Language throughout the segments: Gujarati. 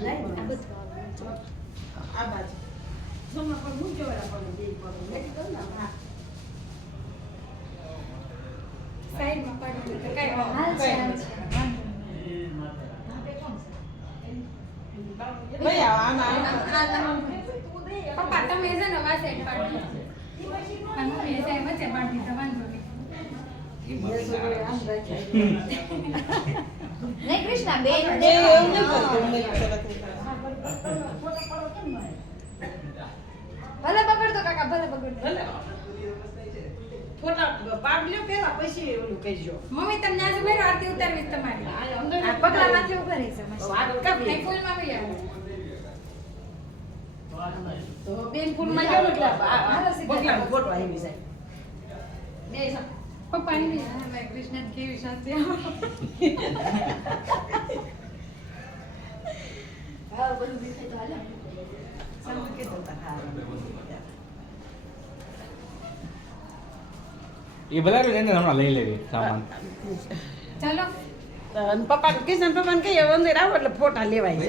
આ બાજુ જમા પર મૂકજો આપણે બે પર લેતી દો ને હા સાઈડમાં પાડો તો કઈ હાલ છે ભાઈ આમાં પપ્પા તમે છે ને વા સાઈડ પાડો અને હું એ સાઈડ વચ્ચે પાડી તો વાંધો નહીં નહીં કૃષ્ણા બેન એવું નહીં કરતું ભલે બગડતો કાકા ભલે બગડતો ભલે ફોટા પાડલ્યો પેલા પછી ઓલું કહેજો મમ્મી તમને આજે મેરો આરતી ઉતારવી છે તમારી આ પગલામાંથી ઉભા રહી છે મસ્ત. આગળ કાપી નહીં ફૂલમાં બી આવે તો બેન ફૂલમાં જાવ એટલે બગલાનો ફોટો આવી જાય બે પપ્પા ની હા કૃષ્ણ કેવી શાંતિ હા બધું દેખાય તો હાલે સામે કે તો હા એ બધા એને હમણાં લઈ લેવી સામાન ચાલો અને પપ્પા કિશન પપ્પાને કહીએ અંદર આવો એટલે ફોટા લેવાય છે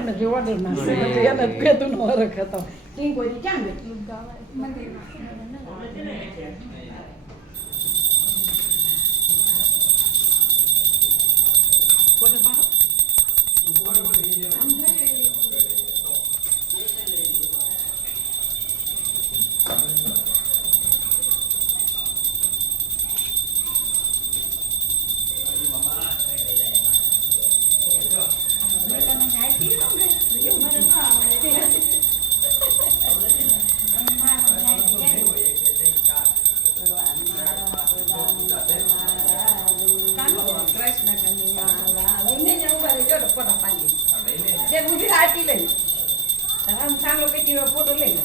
ને જે ઓર્ડર માં છે એને પેદું નો હરખ હતો કી કોઈ ક્યાં ગઈ ફોટો પાડો કૃષ્ણ કન્યા લઈને જ ઉભા રહેજો ને ફોટો પાડી જે બુદ્ધિ આટી લઈ આમ સાંગલો પેટીનો ફોટો લઈ લે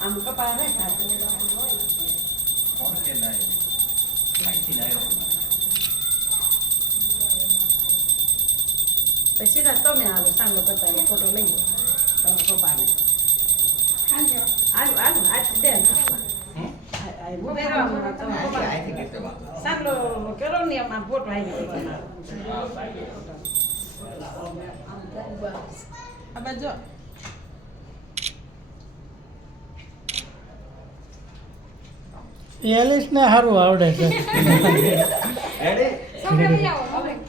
આમ કપા રાખા પછી સીધા તમે આવો સાંગલો બતાવી ફોટો લઈ લો તમારા પપ્પાને હાલો આલુ આલુ આજ દે સાંગલો કરો ને એમાં ફોટો આવી આ બાજુ એલિસ ને સારું આવડે છે છોકરા બી આવો હવે